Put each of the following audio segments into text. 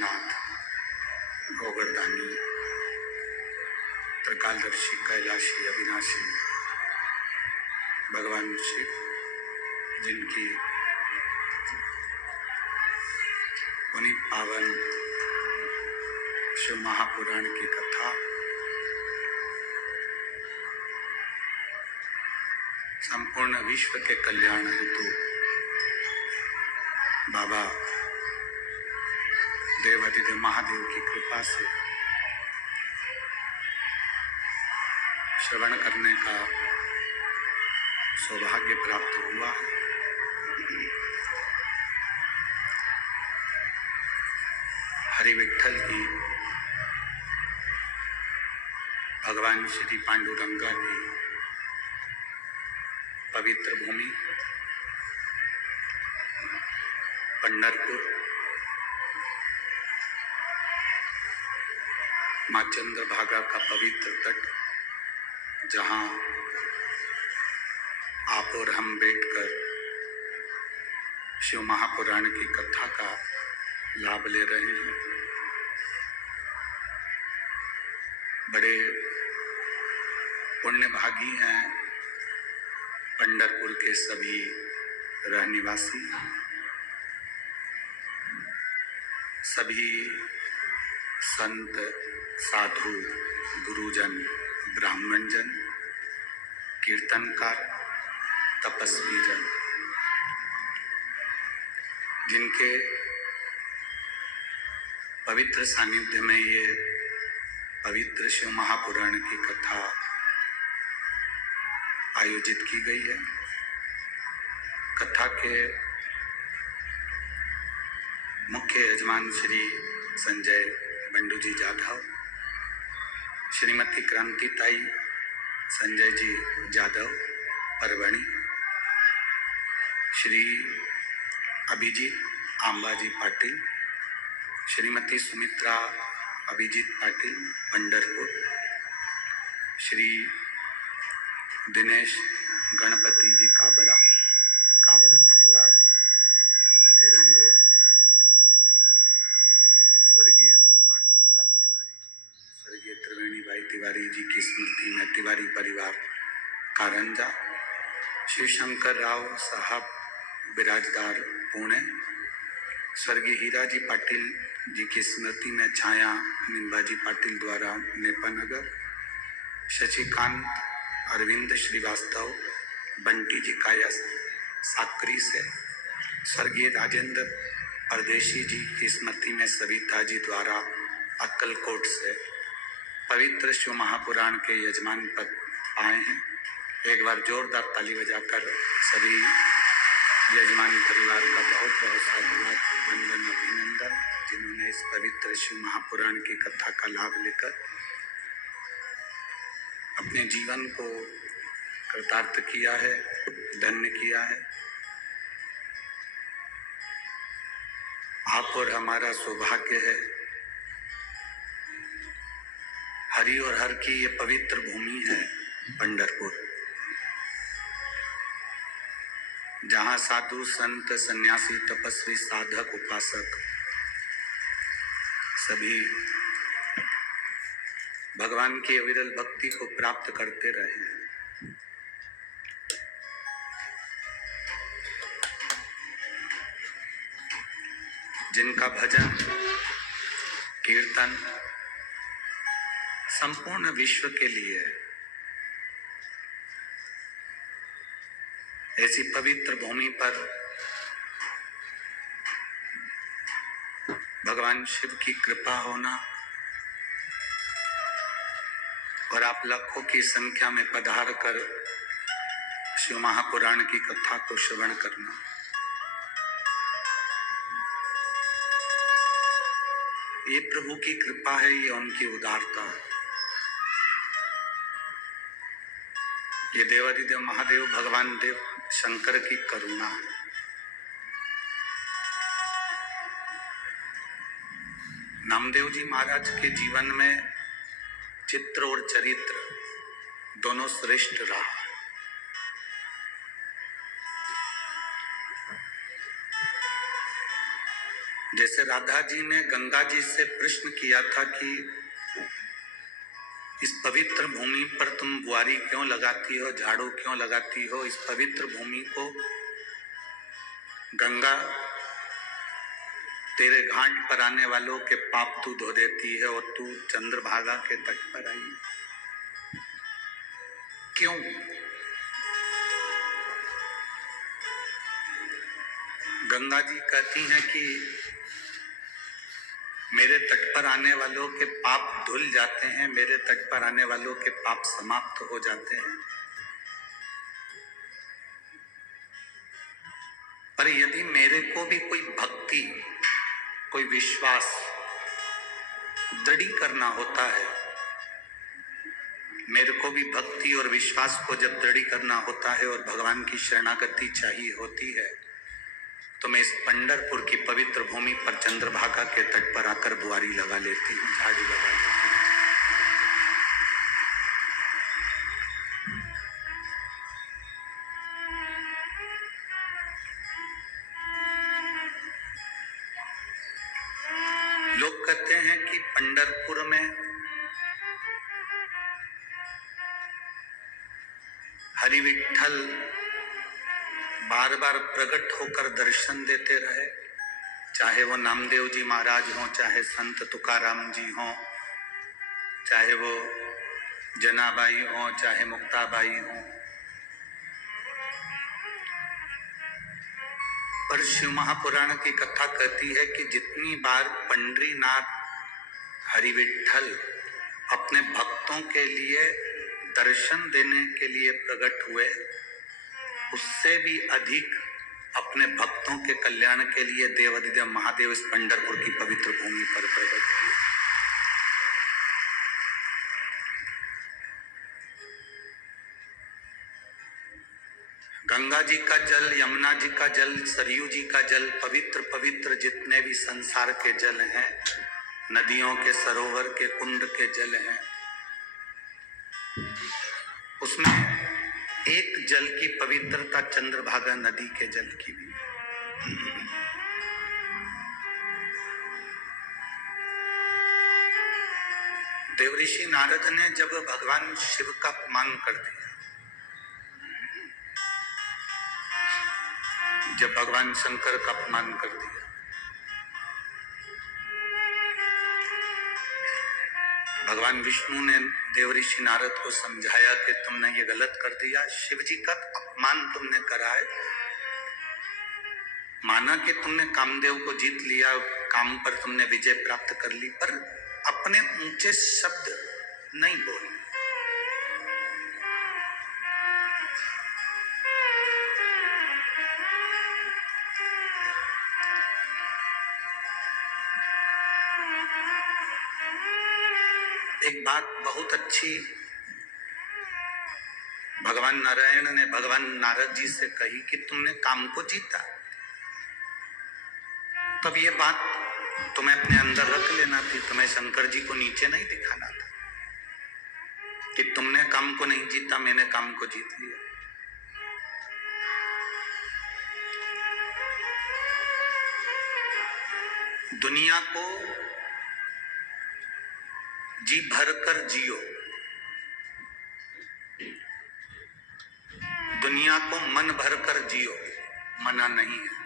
भोलानाथ, गोवर्धनी, त्रिकालदर्शी, कैलाशी, अविनाशी भगवान शिव, जिनकी उन्हीं पावन शिव महापुराण की कथा संपूर्ण विश्व के कल्याण हेतु बाबा देवाधिदेव महादेव की कृपा से श्रवण करने का सौभाग्य प्राप्त हुआ है। हरि विठ्ठल की, भगवान श्री पांडुरंगा की पवित्र भूमि पंढरपुर, माँ चंद्रभागा का पवित्र तट, जहाँ आप और हम बैठकर शिव महापुराण की कथा का लाभ ले रहे हैं। बड़े पुण्यभागी हैं पंढरपुर के सभी रहनिवासी, सभी संत, साधु, गुरुजन, ब्राह्मणजन, कीर्तनकार, तपस्वी जन, जिनके पवित्र सानिध्य में ये पवित्र शिव महापुराण की कथा आयोजित की गई है। कथा के मुख्य यजमान श्री संजय बंडू जी जाधव, श्रीमती क्रांतिताई संजय जी जाधव परवणी, श्री अभिजीत आंबाजी पाटिल, श्रीमती सुमित्रा अभिजीत पाटिल पंढरपुर, श्री दिनेश गणपति जी काबरा परिवार एरंडोल, स्वर्गीय हनुमान प्रसाद तिवारी जी, स्वर्गीय त्रिवेणी बाई तिवारी जी की स्मृति में तिवारी परिवार कारंजा, शिव शंकर राव साहब बिराजदार पुणे, स्वर्गीय हीरा जी पाटिल जी की स्मृति में छाया निम्बाजी पाटिल द्वारा नेपानगर, शशिकांत अरविंद श्रीवास्तव बंटी जी कायस साकरी से, स्वर्गीय राजेंद्र परदेशी जी की स्मृति में सविता जी द्वारा अक्कलकोट से पवित्र शिव महापुराण के यजमान पद आए हैं। एक बार जोरदार ताली बजाकर सभी यजमान परिवार का बहुत बहुत साधुवाद, वंदन, अभिनंदन, जिन्होंने इस पवित्र शिव महापुराण की कथा का लाभ लेकर अपने जीवन को कृतार्थ किया है, धन्य किया है। आप और हमारा सौभाग्य है, हरि और हर की ये पवित्र भूमि है पंढरपुर, जहाँ साधु, संत, सन्यासी, तपस्वी, साधक, उपासक सभी भगवान की अविरल भक्ति को प्राप्त करते रहे हैं। जिनका भजन, कीर्तन संपूर्ण विश्व के लिए, ऐसी पवित्र भूमि पर भगवान शिव की कृपा होना और आप लाखों की संख्या में पधार कर शिव महापुराण की कथा को श्रवण करना, ये प्रभु की कृपा है, ये उनकी उदारता है। ये देवाधिदेव महादेव भगवान देव शंकर की करुणा है। नामदेव जी महाराज के जीवन में चित्र और चरित्र दोनों श्रेष्ठ रहा। जैसे राधा जी ने गंगा जी से प्रश्न किया था कि इस पवित्र भूमि पर तुम बुआरी क्यों लगाती हो, झाड़ू क्यों लगाती हो, इस पवित्र भूमि को गंगा तेरे घाट पर आने वालों के पाप तू धो देती है और तू चंद्रभागा के तट पर आई क्यों? गंगा जी कहती हैं कि मेरे तट पर आने वालों के पाप धुल जाते हैं, मेरे तट पर आने वालों के पाप समाप्त हो जाते हैं। पर यदि मेरे को भी कोई भक्ति, कोई विश्वास दृढ़ करना होता है, मेरे को भी भक्ति और विश्वास को जब दृढ़ करना होता है और भगवान की शरणागति चाहिए होती है, तो मैं इस पंढरपुर की पवित्र भूमि पर चंद्रभागा के तट पर आकर बुआरी लगा लेती हूँ, झाड़ू लगा लेती हूँ। लोग कहते हैं कि पंढरपुर में हरि विठ्ठल बार बार प्रकट होकर दर्शन देते रहे, चाहे वो नामदेव जी महाराज हों, चाहे संत तुकाराम जी हों, चाहे वो जनाबाई हों, चाहे मुक्ताबाई हों। पर शिव महापुराण की कथा कहती है कि जितनी बार पंडरीनाथ हरि विठ्ठल अपने भक्तों के लिए दर्शन देने के लिए प्रकट हुए, उससे भी अधिक अपने भक्तों के कल्याण के लिए देवाधिदेव महादेव इस पंढरपुर की पवित्र भूमि पर प्रकट हुए। गंगा जी का जल, यमुना जी का जल, सरयू जी का जल, पवित्र पवित्र जितने भी संसार के जल हैं, नदियों के, सरोवर के, कुंड के जल हैं, उसमें एक जल की पवित्रता चंद्रभागा नदी के जल की भी। देवऋषि नारद ने जब भगवान शिव का अपमान कर दिया, जब भगवान शंकर का अपमान कर दिया, भगवान विष्णु ने देवऋषि नारद को समझाया कि तुमने ये गलत कर दिया, शिव जी का अपमान तुमने करा है। माना कि तुमने कामदेव को जीत लिया, काम पर तुमने विजय प्राप्त कर ली, पर अपने ऊंचे शब्द नहीं बोले। एक बात बहुत अच्छी भगवान नारायण ने भगवान नारद जी से कही कि तुमने काम को जीता, तब ये बात तुम्हें अपने अंदर रख लेना थी, तुम्हें शंकर जी को नीचे नहीं दिखाना था कि तुमने काम को नहीं जीता, मैंने काम को जीत लिया। दुनिया को जी भर कर जियो, दुनिया को मन भर कर जियो, मना नहीं है।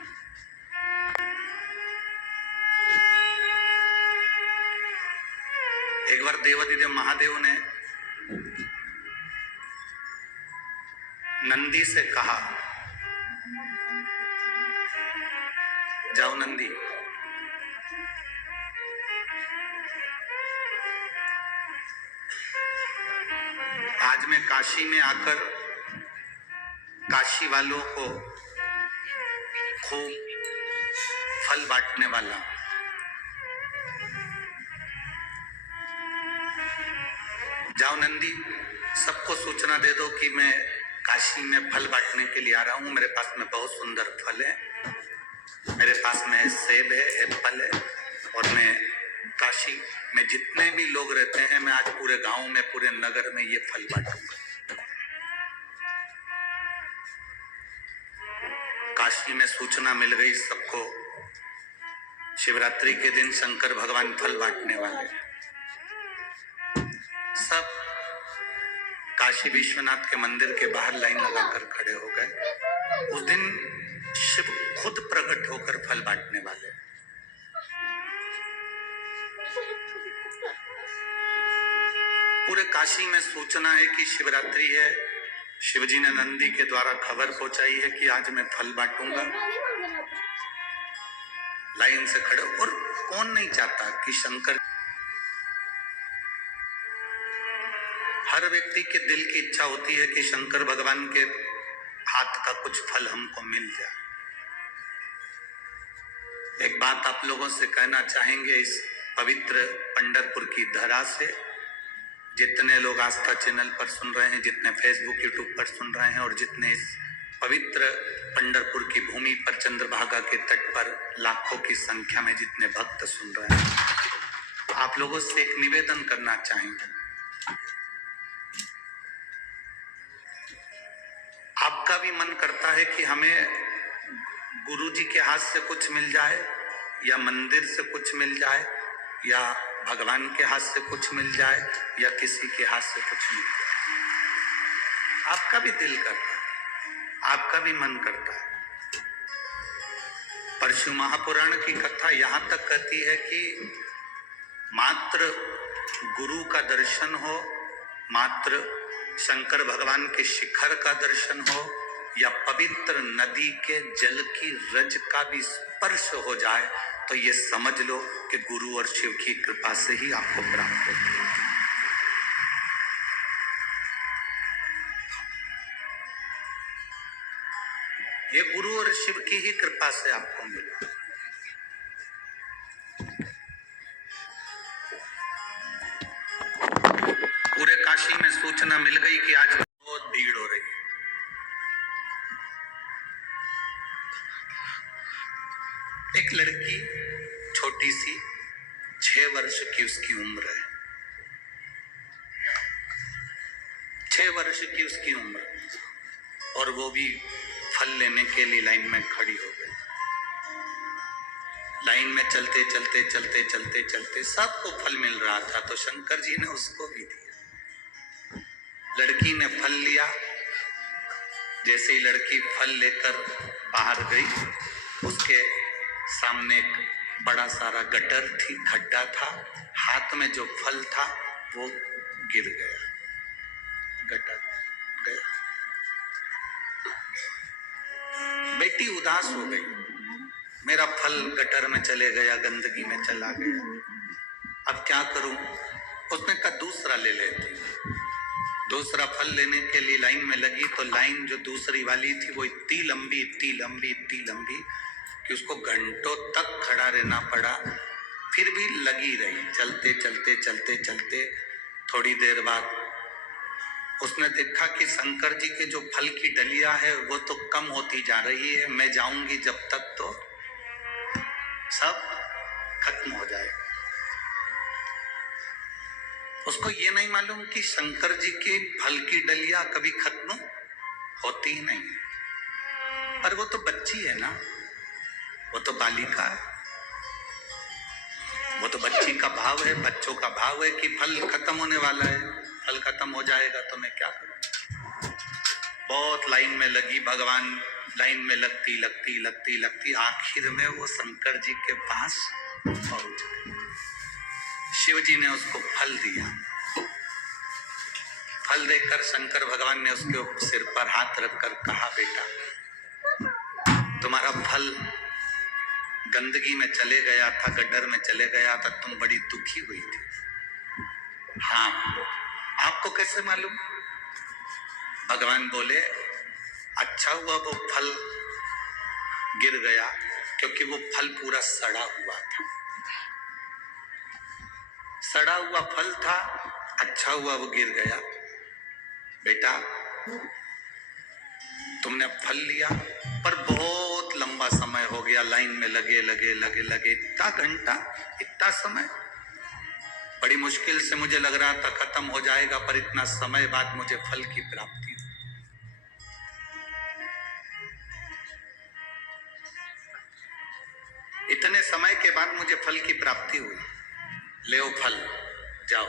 एक बार देवाधिदेव महादेव ने नंदी से कहा, जाओ नंदी, आज मैं काशी में आकर काशी वालों को खूब फल बांटने वाला। जाओ नंदी, सबको सूचना दे दो कि मैं काशी में फल बांटने के लिए आ रहा हूं, मेरे पास में बहुत सुंदर फल है, मेरे पास में सेब है, एप्पल है, और मैं काशी में जितने भी लोग रहते हैं, मैं आज पूरे गांव में, पूरे नगर में ये फल बांटूंगा। काशी में सूचना मिल गई सबको, शिवरात्रि के दिन शंकर भगवान फल बांटने वाले। सब काशी विश्वनाथ के मंदिर के बाहर लाइन लगाकर खड़े हो गए। उस दिन शिव खुद प्रकट होकर फल बांटने वाले। पूरे काशी में सूचना है कि शिवरात्रि है। शिवजी ने नंदी के द्वारा खबर पहुंचाई है कि आज मैं फल बांटूंगा। लाइन से खड़े, और कौन नहीं चाहता कि शंकर, हर व्यक्ति के दिल की इच्छा होती है कि शंकर भगवान के हाथ का कुछ फल हमको मिल जाए। एक बात आप लोगों से कहना चाहेंगे, इस पवित्र पंढरपुर की धरा से जितने लोग आस्था चैनल पर सुन रहे हैं, जितने फेसबुक यूट्यूब पर सुन रहे हैं, और जितने इस पवित्र पंढरपुर की भूमि पर चंद्रभागा के तट पर लाखों की संख्या में जितने भक्त सुन रहे हैं, आप लोगों से एक निवेदन करना चाहेंगे। आपका भी मन करता है कि हमें गुरुजी के हाथ से कुछ मिल जाए, या मंदिर से कुछ मिल जाए, या भगवान के हाथ से कुछ मिल जाए, या किसी के हाथ से कुछ मिल जाए। आपका भी दिल करता है, आपका भी मन करता है। परशु महापुराण की कथा यहां तक कहती है कि मात्र गुरु का दर्शन हो, मात्र शंकर भगवान के शिखर का दर्शन हो, या पवित्र नदी के जल की रज का भी स्पर्श हो जाए, तो ये समझ लो कि गुरु और शिव की कृपा से ही आपको प्राप्त होती है। ये गुरु और शिव की ही कृपा से आपको मिला। पूरे काशी में सूचना मिल गई कि आज बहुत भीड़ हो रही है। एक लड़की, छोटी सी, 6 वर्ष की उसकी उम्र है, 6 वर्ष की उसकी उम्र, और वो भी फल लेने के लिए लाइन में खड़ी हो गई। लाइन में चलते चलते चलते चलते चलते सबको फल मिल रहा था, तो शंकर जी ने उसको भी दिया। लड़की ने फल लिया। जैसे ही लड़की फल लेकर बाहर गई, उसके सामने एक बड़ा सारा गटर थी, खड्डा था। हाथ में जो फल था वो गिर गया, गटर गया। बेटी उदास हो गई, मेरा फल गटर में चले गया, गंदगी में चला गया, अब क्या करूं? उसने कहा दूसरा ले लेती। दूसरा फल लेने के लिए लाइन में लगी, तो लाइन जो दूसरी वाली थी वो इतनी लंबी इतनी लंबी इतनी लंबी कि उसको घंटों तक खड़ा रहना पड़ा। फिर भी लगी रही, चलते चलते चलते चलते। थोड़ी देर बाद उसने देखा कि शंकर जी के जो फल की डलिया है वो तो कम होती जा रही है, मैं जाऊंगी जब तक तो सब खत्म हो जाएगा। उसको ये नहीं मालूम कि शंकर जी के फल की डलिया कभी खत्म होती ही नहीं। पर वो तो बच्ची है ना, वो तो बालिका है, वो तो बच्ची का भाव है, बच्चों का भाव है कि फल खत्म होने वाला है, फल खत्म हो जाएगा तो मैं क्या करूं। बहुत लाइन में लगी, भगवान लाइन में लगती लगती लगती लगती आखिर में वो शंकर जी के पास पहुंच गई। शिव जी ने उसको फल दिया। फल देकर शंकर भगवान ने उसके सिर पर हाथ रखकर कहा, बेटा तुम्हारा फल गंदगी में चले गया था, गटर में चले गया था, तुम बड़ी दुखी हुई थी। हाँ, आपको कैसे मालूम? भगवान बोले, अच्छा हुआ वो फल गिर गया, क्योंकि वो फल पूरा सड़ा हुआ था, सड़ा हुआ फल था, अच्छा हुआ वो गिर गया। बेटा तुमने फल लिया, पर बहुत लंबा समय हो गया, लाइन में लगे लगे लगे लगे, इतना घंटा, इतना समय। बड़ी मुश्किल से मुझे लग रहा था खत्म हो जाएगा, पर इतना समय बाद मुझे फल की प्राप्ति हुई। इतने समय के बाद मुझे फल की प्राप्ति हुई, ले फल जाओ।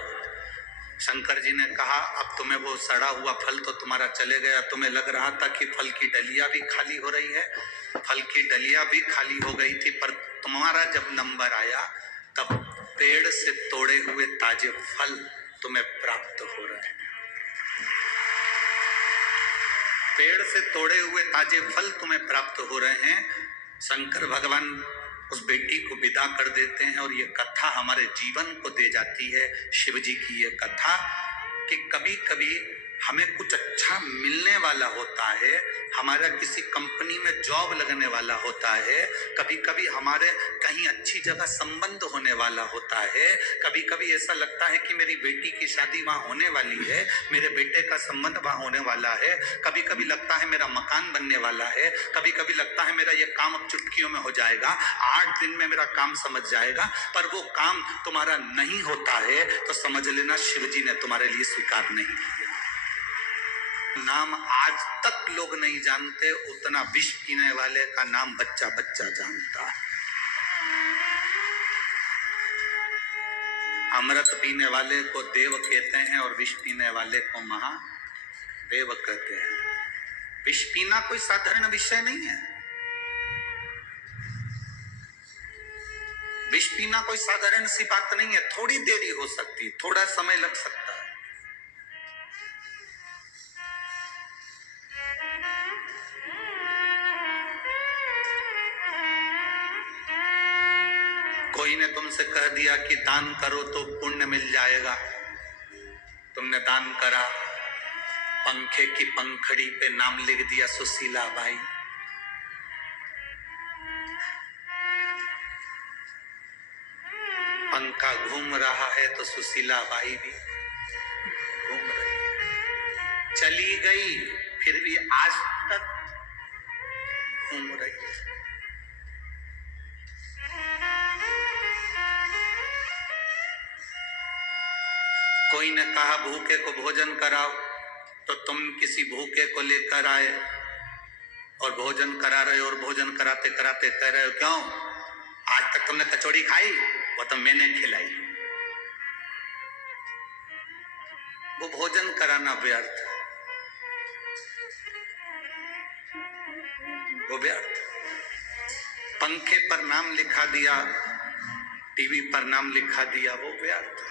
शंकर जी ने कहा अब तुम्हें वो सड़ा हुआ फल तो तुम्हारा चले गया, तुम्हें लग रहा था कि फल की डलिया भी खाली हो रही है, फल की डलिया भी खाली हो गई थी, पर तुम्हारा जब नंबर आया तब पेड़ से तोड़े हुए ताजे फल तुम्हें प्राप्त हो रहे हैं। पेड़ से तोड़े हुए ताजे फल तुम्हें प्राप्त हो रहे हैं। शंकर भगवान उस बेटी को विदा कर देते हैं और ये कथा हमारे जीवन को दे जाती है। शिव जी की ये कथा कि कभी कभी हमें कुछ अच्छा मिलने वाला होता है, हमारा किसी कंपनी में जॉब लगने वाला होता है, कभी कभी हमारे कहीं अच्छी जगह संबंध होने वाला होता है, कभी कभी ऐसा लगता है कि मेरी बेटी की शादी वहां होने वाली है, मेरे बेटे का संबंध वहां होने वाला है, कभी कभी लगता है मेरा मकान बनने वाला है, कभी कभी लगता है मेरा ये काम अब चुटकियों में हो जाएगा, 8 दिन में मेरा काम समझ जाएगा, पर वो काम तुम्हारा नहीं होता है तो समझ लेना शिव जी ने तुम्हारे लिए स्वीकार नहीं किया। नाम आज तक लोग नहीं जानते, उतना विष पीने वाले का नाम बच्चा बच्चा जानता है। अमृत पीने वाले को देव कहते हैं और विष पीने वाले को महादेव कहते हैं। विष पीना कोई साधारण विषय नहीं है, विष पीना कोई साधारण सी बात नहीं है। थोड़ी देरी हो सकती, थोड़ा समय लग सकता है। कोई ने तुमसे कह दिया कि दान करो तो पुण्य मिल जाएगा, तुमने दान करा, पंखे की पंखड़ी पे नाम लिख दिया सुशीला बाई, पंखा घूम रहा है तो सुशीला बाई भी घूम रही है, चली गई फिर भी आज तक घूम रही है। कोई ने कहा भूखे को भोजन कराओ, तो तुम किसी भूखे को लेकर आए और भोजन करा रहे हो, और भोजन कराते कराते कह रहे हो क्यों आज तक तुमने कचौड़ी खाई, वो तो मैंने खिलाई। वो भोजन कराना व्यर्थ, वो व्यर्थ। पंखे पर नाम लिखा दिया, टीवी पर नाम लिखा दिया, वो व्यर्थ,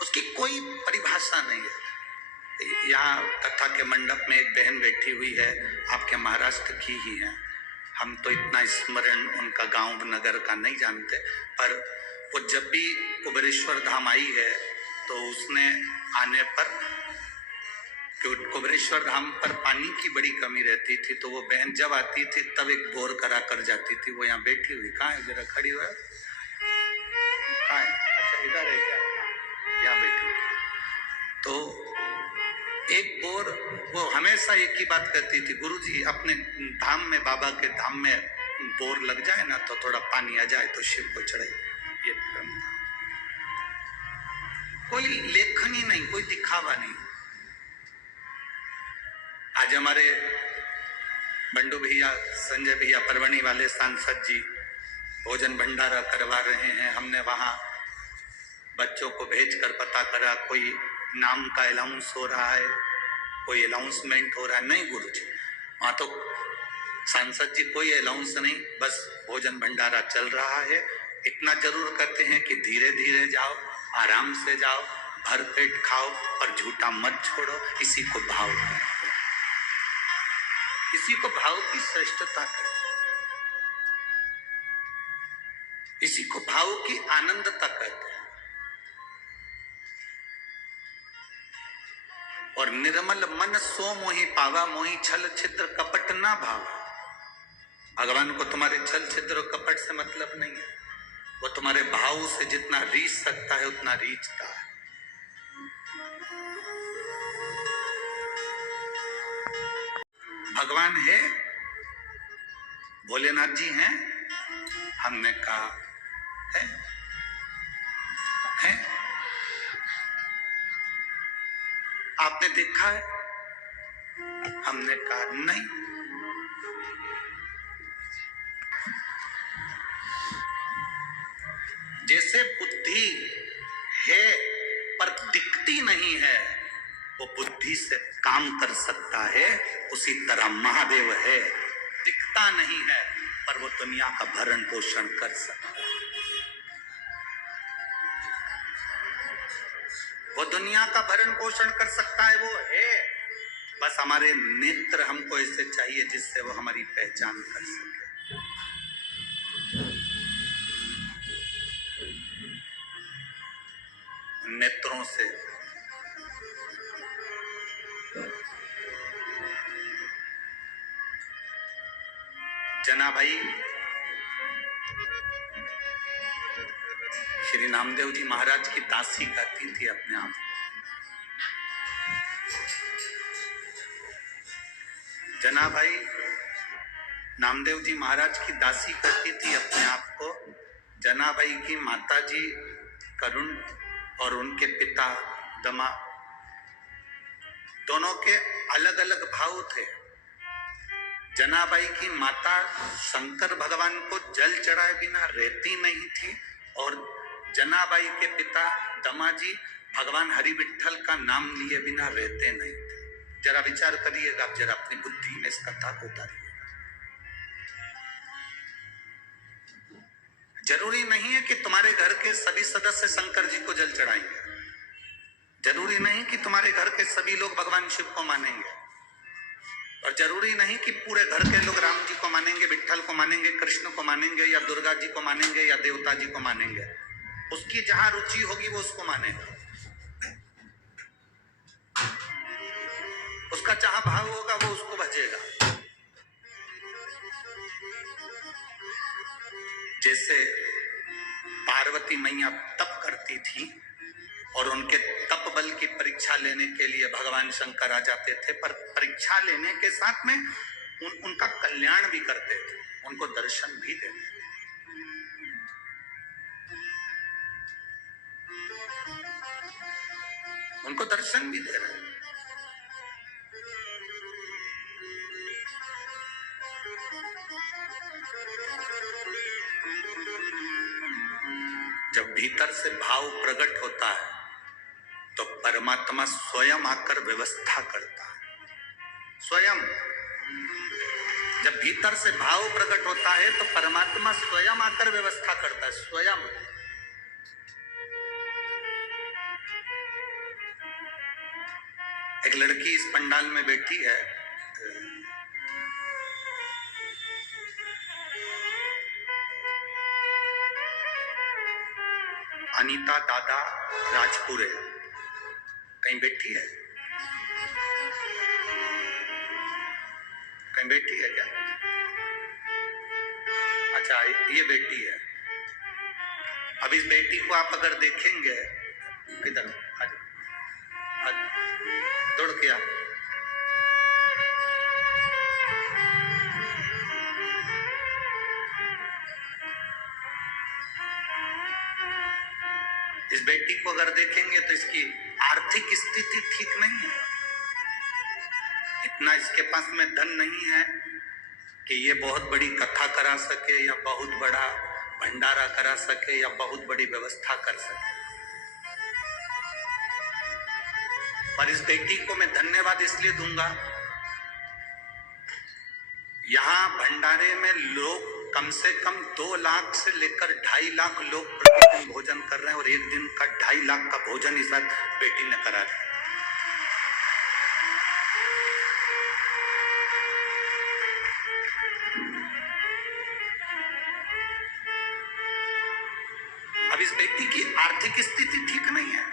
उसकी कोई परिभाषा नहीं है। यहाँ कथा के मंडप में एक बहन बैठी हुई है, आपके महाराष्ट्र की ही है, हम तो इतना स्मरण उनका गांव नगर का नहीं जानते, पर वो जब भी कुबेरेश्वर धाम आई है तो उसने आने पर, कुबेरेश्वर धाम पर पानी की बड़ी कमी रहती थी, तो वो बहन जब आती थी तब एक बोर करा कर जाती थी। वो यहाँ बैठी हुई, कहाँ है, जरा खड़ी हुआ, कहाँ है, अच्छा इधर है क्या, यहाँ बैठी। तो एक बोर, वो हमेशा एक ही बात कहती थी, गुरुजी अपने धाम में, बाबा के धाम में बोर लग जाए ना तो थोड़ा पानी आ जाए तो शिव को चढ़ाई। ये क्रम था, कोई लेखन ही नहीं, कोई दिखावा नहीं। आज हमारे बंडू भैया, संजय भैया, परवणी वाले सांसद जी भोजन भंडारा करवा रहे हैं। हमने वहां बच्चों को भेजकर पता करा कोई नाम का अलाउंस हो रहा है, कोई अलाउंसमेंट हो रहा है, नहीं गुरुजी, वहां तो सांसद जी कोई अलाउंस नहीं, बस भोजन भंडारा चल रहा है। इतना जरूर करते हैं कि धीरे धीरे जाओ, आराम से जाओ, भर पेट खाओ और झूठा मत छोड़ो। इसी को भाव कहते हैं, इसी को भाव की श्रेष्ठता कहते हैं, इसी को भाव की आनंदता कहते हैं। और निर्मल मन सो मोहि पावा, मोहि छल छिद्र कपट ना भावा। भगवान को तुम्हारे छल छिद्र और कपट से मतलब नहीं है, वो तुम्हारे भाव से जितना रीझ सकता है उतना रीझता है। भगवान है, भोलेनाथ जी हैं, हमने कहा है, है? आपने देखा है, हमने कहा नहीं। जैसे बुद्धि है पर दिखती नहीं है, वो बुद्धि से काम कर सकता है, उसी तरह महादेव है, दिखता नहीं है पर वो दुनिया का भरण पोषण कर सकता है। वो दुनिया का भरण पोषण कर सकता है, वो है। बस हमारे नेत्र हमको ऐसे चाहिए जिससे वो हमारी पहचान कर सके। नेत्रों से जना भाई, श्री नामदेव जी महाराज की दासी कहती थी अपने आप। जना भाई नामदेव जी महाराज की दासी कहती थी अपने आप को। जना भाई की माता जी करुण और उनके पिता दमा, दोनों के अलग अलग भाव थे। जनाबाई की माता शंकर भगवान को जल चढ़ाए बिना रहती नहीं थी और जनाबाई के पिता दमाजी भगवान हरि विठल का नाम लिए बिना रहते नहीं थे। जरा विचार करिएगा, आप जरा अपनी बुद्धि में इस कथा को उतारिएगा। जरूरी नहीं है कि तुम्हारे घर के सभी सदस्य शंकर जी को जल चढ़ाएंगे, जरूरी नहीं कि तुम्हारे घर के सभी लोग भगवान शिव को मानेंगे, और जरूरी नहीं कि पूरे घर के लोग राम जी को मानेंगे, विठल को मानेंगे, कृष्ण को मानेंगे, या दुर्गा जी को मानेंगे, या देवता जी को मानेंगे। उसकी जहां रुचि होगी वो उसको मानेगा, उसका जहां भाव होगा वो उसको भजेगा। जैसे पार्वती मैया तप करती थी और उनके तप बल की परीक्षा लेने के लिए भगवान शंकर आ जाते थे, पर परीक्षा लेने के साथ में उनका कल्याण भी करते थे, उनको दर्शन भी देते थे। उनको दर्शन भी दे रहे हैं। जब भीतर से भाव प्रकट होता है तो परमात्मा स्वयं आकर व्यवस्था करता है। स्वयं जब भीतर से भाव प्रकट होता है तो परमात्मा स्वयं आकर व्यवस्था करता है, स्वयं। एक लड़की इस पंडाल में बैठी है, अनीता दादा राजपुरे, कहीं बैठी है? कहीं बैठी है क्या? अच्छा, ये बेटी है। अब इस बेटी को आप अगर देखेंगे, किधर आज दौड़ के आ, इस बेटी को अगर देखेंगे तो इसकी आर्थिक स्थिति ठीक नहीं है। इतना इसके पास में धन नहीं है कि ये बहुत बड़ी कथा करा सके, या बहुत बड़ा भंडारा करा सके, या बहुत बड़ी व्यवस्था कर सके। पर इस बेटी को मैं धन्यवाद इसलिए दूंगा, यहां भंडारे में लोग कम से कम 2 लाख से लेकर 2.5 लाख लोग प्रतिदिन भोजन कर रहे हैं, और एक दिन का 2.5 लाख का भोजन इस बेटी ने करा दिया। अब इस बेटी की आर्थिक स्थिति ठीक नहीं है,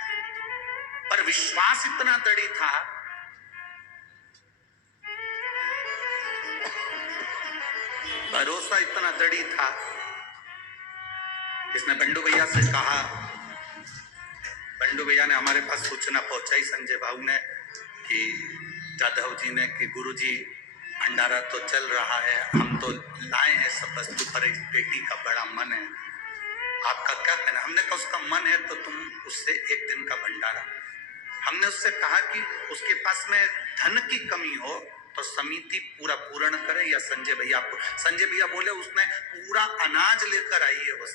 पर विश्वास इतना दृढ़ था, भरोसा इतना दृढ़ था। इसने बंडू भैया से कहा, बंडू भैया ने हमारे पास सूचना पहुंचाई संजय भाऊ ने कि जाधव जी ने कि गुरुजी भंडारा तो चल रहा है, हम तो लाए हैं सब वस्तु, पर इस बेटी का बड़ा मन है, आपका क्या कहना? हमने कहा उसका मन है तो तुम उससे एक दिन का भंडारा। हमने उससे कहा कि उसके पास में धन की कमी हो तो समिति पूर्ण करे, या संजय भैया बोले उसने पूरा अनाज लेकर आई है वो।